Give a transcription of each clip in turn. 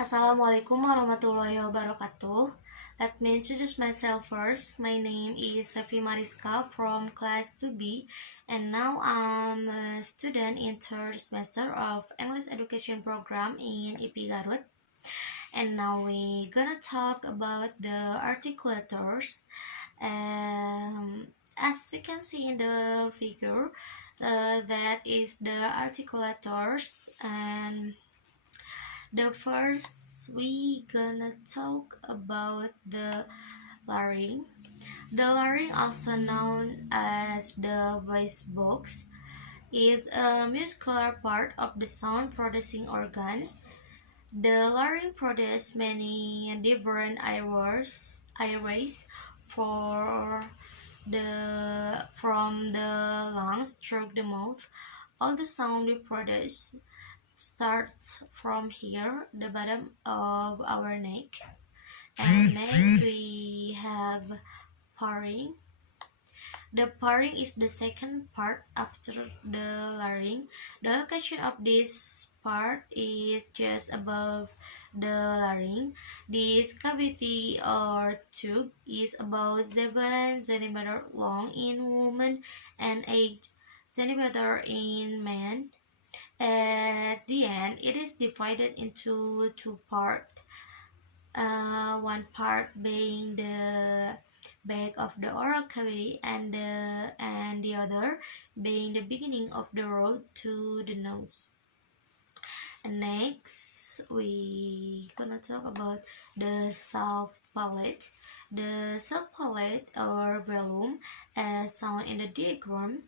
Assalamualaikum warahmatullahi wabarakatuh. Let me introduce myself first. My name is Revi Mariska from class 2B, and now I'm a student in third semester of English education program in IP Garut. And now we gonna talk about the articulators. As we can see in the figure, that is the articulators, and the first we gonna talk about the larynx. The larynx, also known as the voice box, is a muscular part of the sound producing organ. The larynx produces many different airways for from the lungs through the mouth. All the sound we produce starts from here, the bottom of our neck. And next we have purring. The purring is the second part after the larynx. The location of this part is just above the larynx. This cavity or tube is about 7 centimeter long in women and 8 centimeter in men. At the end, it is divided into two parts. One part being the back of the oral cavity, and the other being the beginning of the road to the nose. And next, we gonna talk about the soft palate. The soft palate or volume, as shown in the diagram,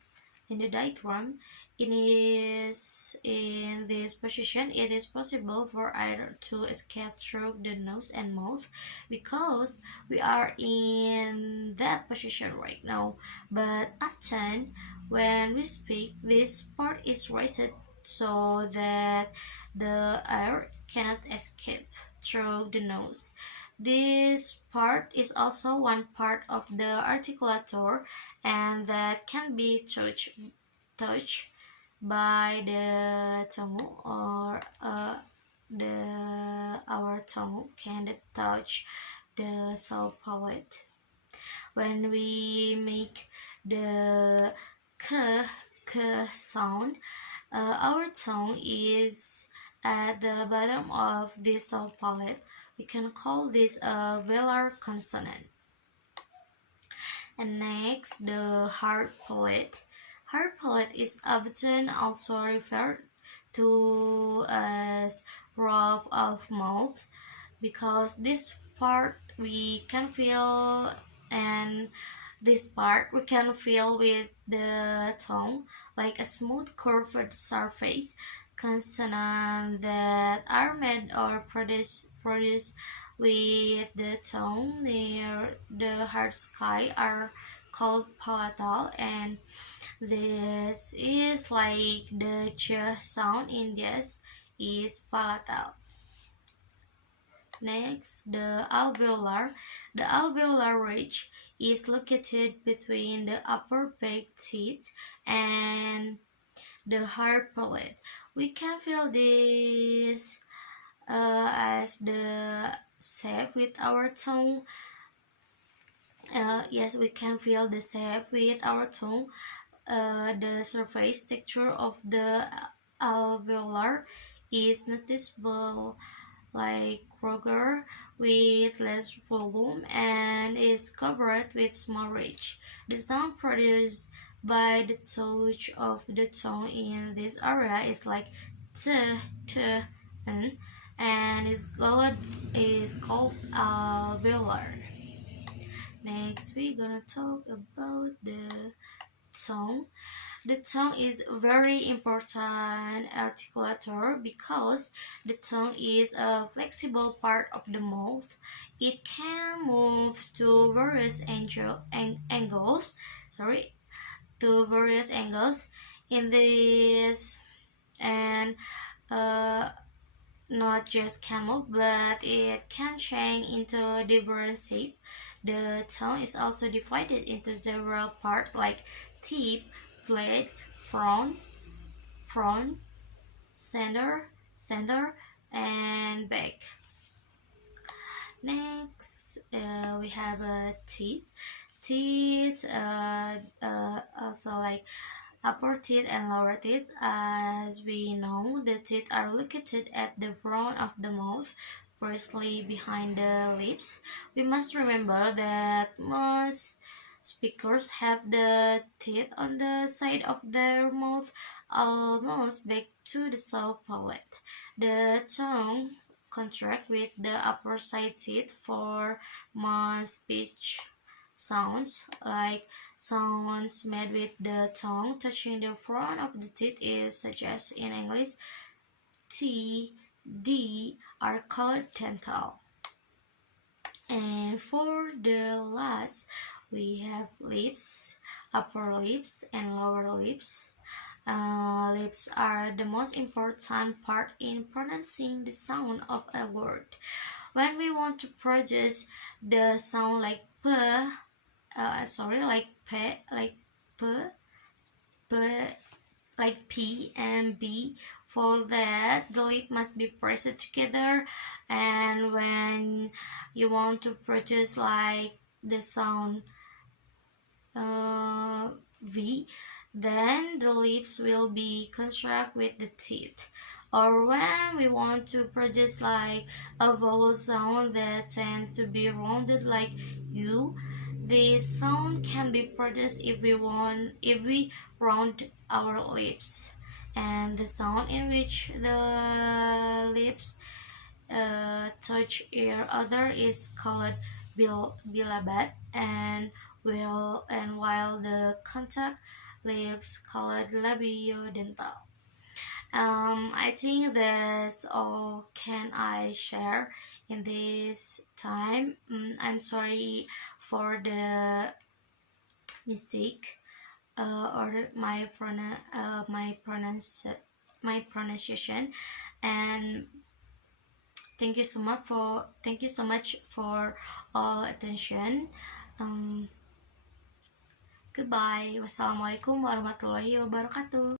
it is in this position. It is possible for air to escape through the nose and mouth because we are in that position right now. But often when we speak, this part is raised so that the air cannot escape through the nose. This part is also one part of the articulator, and that can be touched by the tongue, or our tongue can touch the soft palate. When we make the k sound, our tongue is at the bottom of this soft palate. We can call this a velar consonant. And next, the hard palate. Hard palate is often also referred to as roof of mouth because this part we can feel, and this part we can feel with the tongue like a smooth curved surface. Consonants that are made or produced with the tongue near the hard sky are called palatal, and this is like the ch sound in yes is palatal. Next, the alveolar. The alveolar ridge is located between the upper back teeth and the hard palate. We can feel this as the shape with our tongue. Yes, we can feel the shape with our tongue. The surface texture of the alveolar is noticeable like Kroger with less volume and is covered with small ridge. The sound produced by the touch of the tongue in this area is like t, t, n, and is called alveolar. Next, we're gonna talk about the tongue. The tongue is a very important articulator because the tongue is a flexible part of the mouth. It can move to various angles. To various angles in this, and not just can move, but it can change into different shape. The tongue is also divided into several parts like tip, blade, front, center, and back. mistake. Next, we have teeth. Teeth, also like upper teeth and lower teeth. As we know, the teeth are located at the front of the mouth, firstly behind the lips. We must remember that most speakers have the teeth on the side of their mouth, almost back to the soft palate. The tongue contract with the upper side teeth for most speech sounds, like sounds made with the tongue touching the front of the teeth is such as in English T, D are called dental. And for the last, we have lips, upper lips and lower lips. Lips are the most important part in pronouncing the sound of a word. When we want to produce the sound like p, like p, like p, p, like p and b. For that, the lip must be pressed together, and when you want to produce like the sound v, then the lips will be construct with the teeth. Or when we want to produce like a vowel sound that tends to be rounded like u, this sound can be produced if we round our lips. And the sound in which the lips touch each other is called bilabat, and while the contact lips called labiodental. I think that's all can I share in this time. I'm sorry for the mistake or my pronunciation, and thank you so much for all attention. Um, Goodbye. Wassalamualaikum warahmatullahi wabarakatuh.